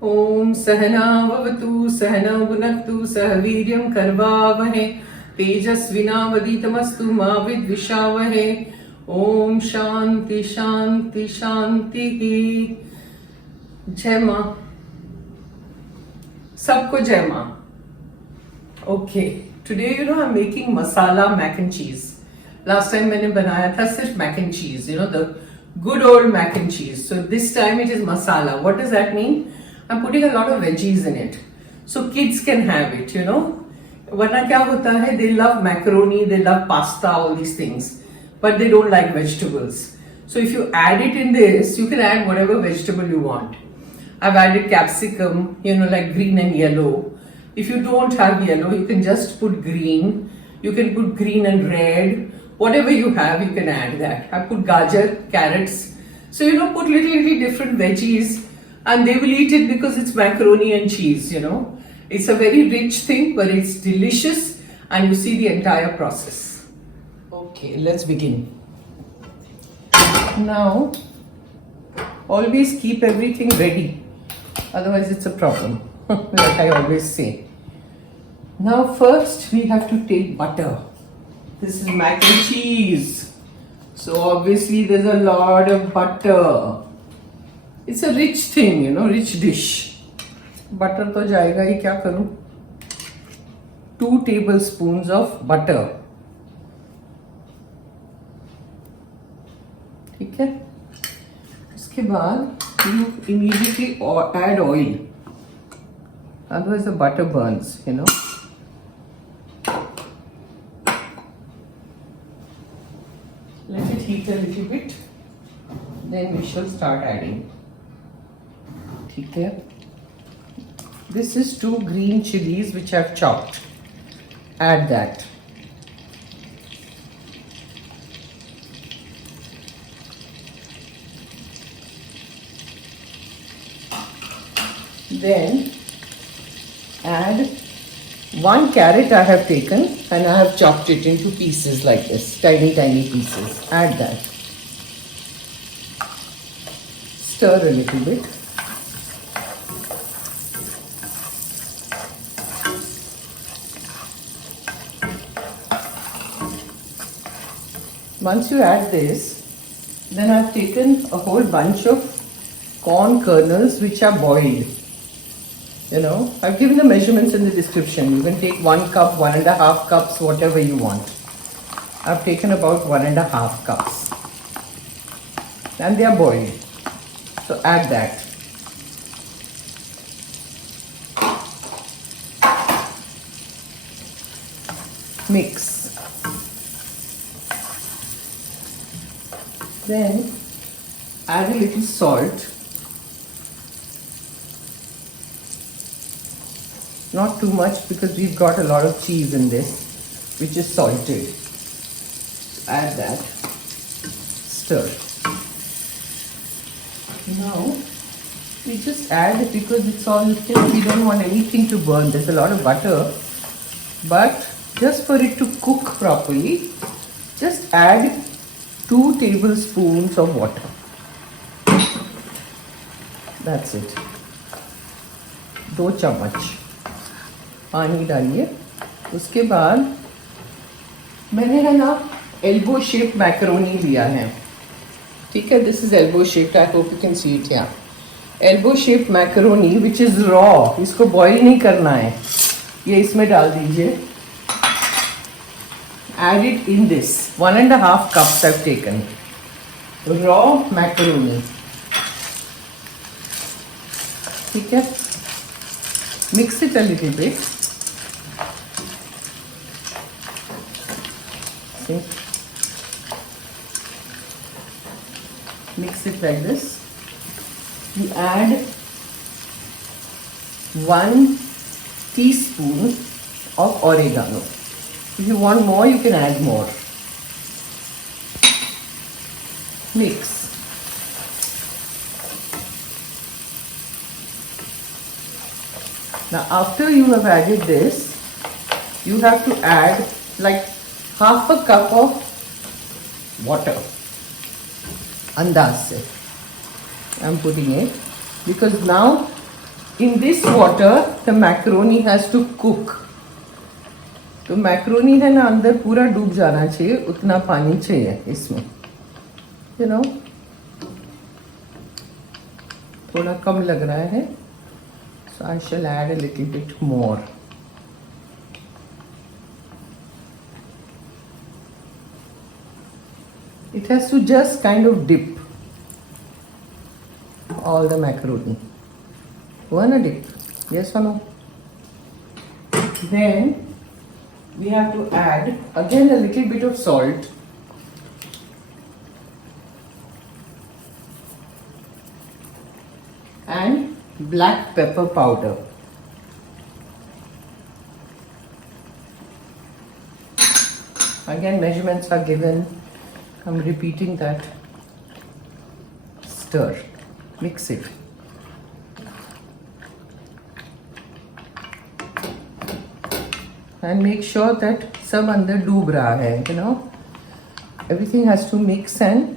Om Sahana Vavatu Sahana Bhunaktu Sahaviryam Karvavahe Tejasvinavaditamastu Ma Vidvishavahe Om Shanti Shanti Shanti Jai Ma Sabko Jai Ma. Okay, today I'm making masala mac and cheese. Last time मैंने बनाया था सिर्फ mac and cheese, the good old mac and cheese. So this time it is masala. What does that mean? I'm putting a lot of veggies in it, so kids can have it. वरना क्या होता है? They love macaroni, they love pasta, all these things, but they don't like vegetables. So if you add it in this, you can add whatever vegetable you want. I've added capsicum, like green and yellow. If you don't have yellow, you can just put green. You can put green and red. Whatever you have, you can add that. I put gajar, carrots. So, put little different veggies, and they will eat it because it's macaroni and cheese, It's a very rich thing, but it's delicious, and you see the entire process. Okay, let's begin. Now, always keep everything ready. Otherwise, it's a problem, like I always say. Now, first, we have to take butter. This is mac and cheese. So, obviously, there's a lot of butter. It's a rich thing, rich dish. Butter to jayega hi, kya karu? 2 tablespoons of butter. ठीक है? उसके बाद you immediately add oil. Otherwise the butter burns, Let it heat a little bit. Then we shall start adding. Okay. This is 2 green chillies which I've chopped. Add that. Then add 1 carrot I have taken and I have chopped it into pieces like this, tiny pieces. Add that. Stir a little bit. Once you add this, then I've taken a whole bunch of corn kernels which are boiled. I've given the measurements in the description. You can take 1 cup, 1.5 cups, whatever you want. I've taken about 1.5 cups. And they are boiled. So add that. Mix. Then add a little salt. Not too much because we've got a lot of cheese in this, which is salted. So add that. Stir. Now we just add it because it's all, we don't want anything to burn. There's a lot of butter, but just for it to cook properly, just add 2 tablespoons of water. That's it. 2 चम्मच पानी डालिए. उसके बाद मैंने elbow shaped macaroni लिया है. ठीक है, this is elbow shaped. I hope you can see it here. Elbow shaped macaroni which is raw. इसको boil नहीं करना है. ये इसमें डाल दीजिए. Add it in this. 1.5 cups I've taken. Raw macaroni. ठीक है? Mix it a little bit. See? Mix it like this. You add 1 teaspoon of oregano. If you want more, you can add more. Mix. Now after you have added this, you have to add like half a cup of water. Andaz se. I'm putting it because now in this water, the macaroni has to cook. तो macaroni है ना अंदर पूरा डूब जाना चाहिए, उतना पानी चाहिए इसमें, यू नो. थोड़ा कम लग रहा है, so I shall add a little bit more. It has to just kind of dip all the macaroni. One dip, yes or no? Then we have to add again a little bit of salt. And black pepper powder. Again, measurements are given. I'm repeating that. Stir, mix it. And make sure that सब अंदर डूब रहा है, you know. Everything has to mix and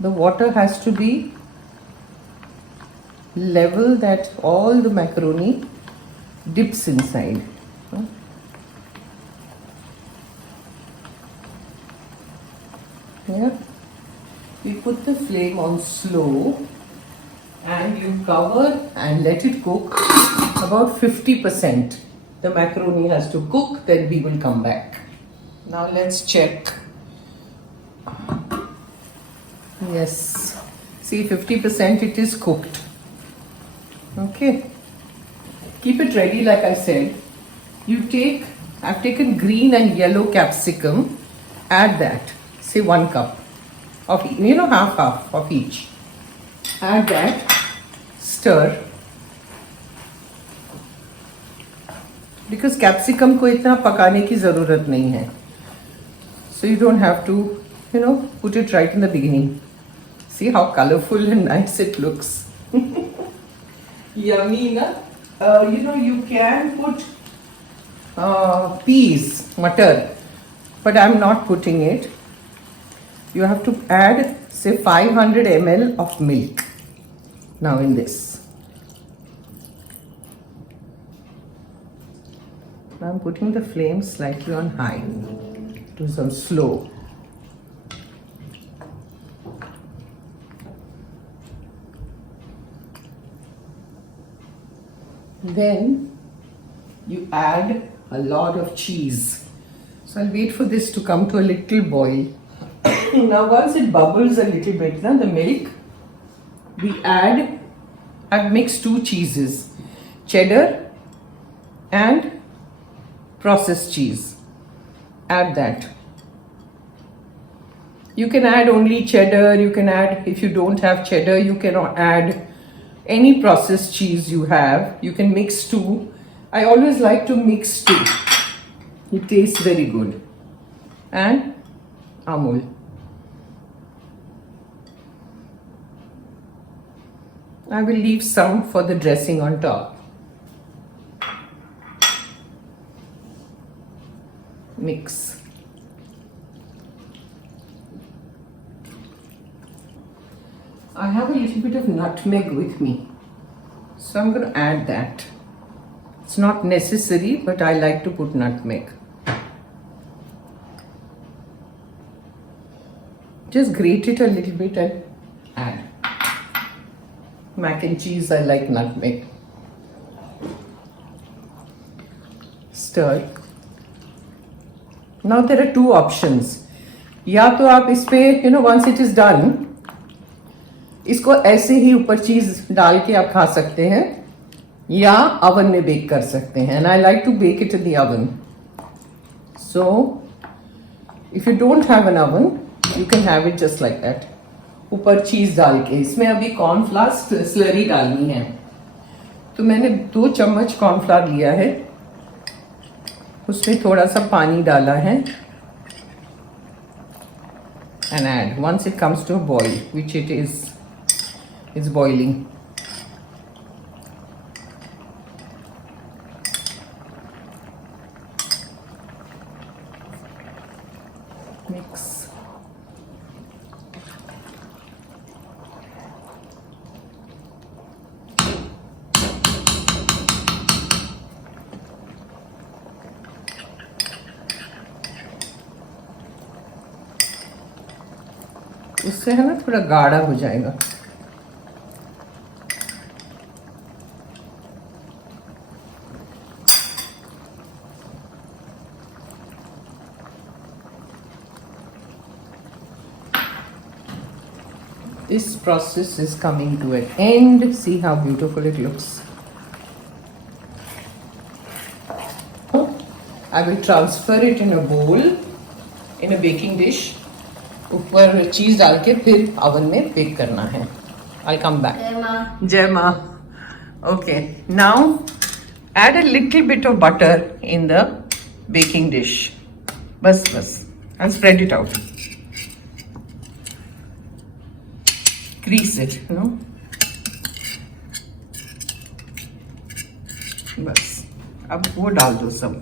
the water has to be level that all the macaroni dips inside. Yeah. We put the flame on slow and you cover and let it cook about 50%. The macaroni has to cook, then we will come back. Now let's check. Yes, see 50% it is cooked. Okay, keep it ready like I said. I've taken green and yellow capsicum, add that, say 1 cup of, half of each. Add that, stir. Because capsicum को इतना पकाने की ज़रूरत नहीं है. So you don't have to, put it right in the beginning. See how colorful and nice it looks. Yummy, na? You can put peas, matar, but I'm not putting it. You have to add, say, 500 ml of milk now in this. Now I'm putting the flame slightly on high to some slow. Then you add a lot of cheese. So I'll wait for this to come to a little boil. Now once it bubbles a little bit, the milk, I've mixed 2 cheeses, cheddar and processed cheese. Add that. You can add only cheddar, you can add, if you don't have cheddar, you can add any processed cheese you have. You can mix 2. I always like to mix 2. It tastes very good. And amul. I will leave some for the dressing on top. Mix. I have a little bit of nutmeg with me, so I'm going to add that. It's not necessary, but I like to put nutmeg. Just grate it a little bit and add. Mac and cheese, I like nutmeg. Stir. Now there are 2 options. या तो आप इस पे, once it is done, इसको ऐसे ही ऊपर चीज डाल के आप खा सकते हैं या oven में बेक कर सकते हैं. And I like to bake it in the oven. So if you don't have an oven, you can have it just like that. ऊपर चीज डाल के. इसमें अभी कॉर्नफ्लावर स्लरी डालनी है. तो मैंने 2 चम्मच कॉर्नफ्लावर लिया है. उसमें थोड़ा सा पानी डाला है. And add once it comes to a boil, which it's boiling. Mix. इससे है ना थोड़ा गाढ़ा हो जाएगा। This process is coming to an end. See how beautiful it looks. I will transfer it in a bowl, in a baking dish. ऊपर चीज डाल के फिर ओवन में बेक करना है। I'll come back. जय माँ। Okay, now add a little bit of butter in the baking dish. बस and spread it out. Grease it, you know. बस अब वो डाल दो सब,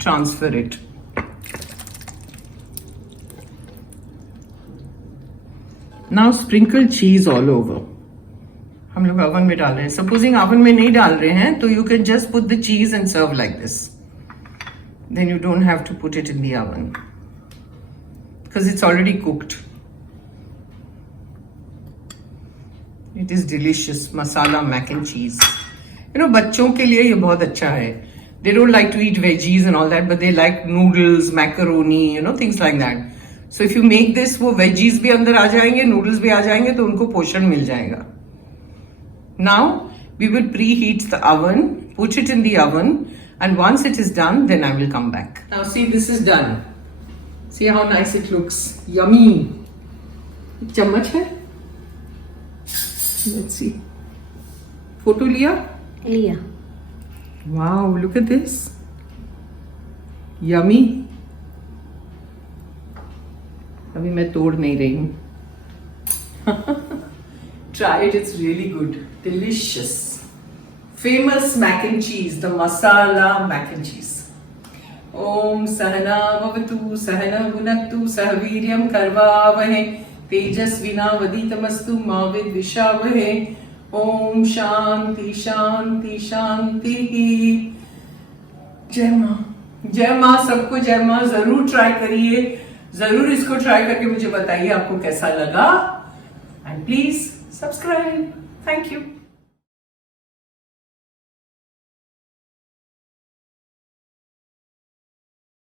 transfer it. Now sprinkle cheese all over. हम लोग ओवन में डाल रहे हैं। सपोजिंग ओवन में नहीं डाल रहे हैं तो you can just put the cheese and serve like this. Then you don't have to put it in the oven because it's already cooked. It is delicious masala mac and cheese. You know, बच्चों के लिए ये बहुत अच्छा है. They don't like to eat veggies and all that, but they like noodles, macaroni, you know, things like that. So if you make this, वो veggies भी अंदर आ जाएंगे, noodles भी आ जाएंगे, तो उनको पोषण मिल जाएगा. Now we will preheat the oven, put it in the oven, and once it is done, then I will come back. Now see, this is done. See how nice it looks. Yummy. चम्मच है? Let's see. Photo लिया? लिया. Wow, look at this. Yummy. अभी मैं तोड़ नहीं रही हूँ. Try it, it's really good. Delicious. Famous mac and cheese, the Masala Mac and Cheese. Om Sahana Bhavatu Sahana Bhunaktu Sahaviryam Karvavahe तेजस्विनावधीतमस्तु मा विद्विषावहे। ओम शांति शांति शांति। जय माँ, जय माँ, सबको जय माँ। जरूर ट्राई करिए, जरूर इसको ट्राई करके मुझे बताइए आपको कैसा लगा, and please subscribe. Thank you.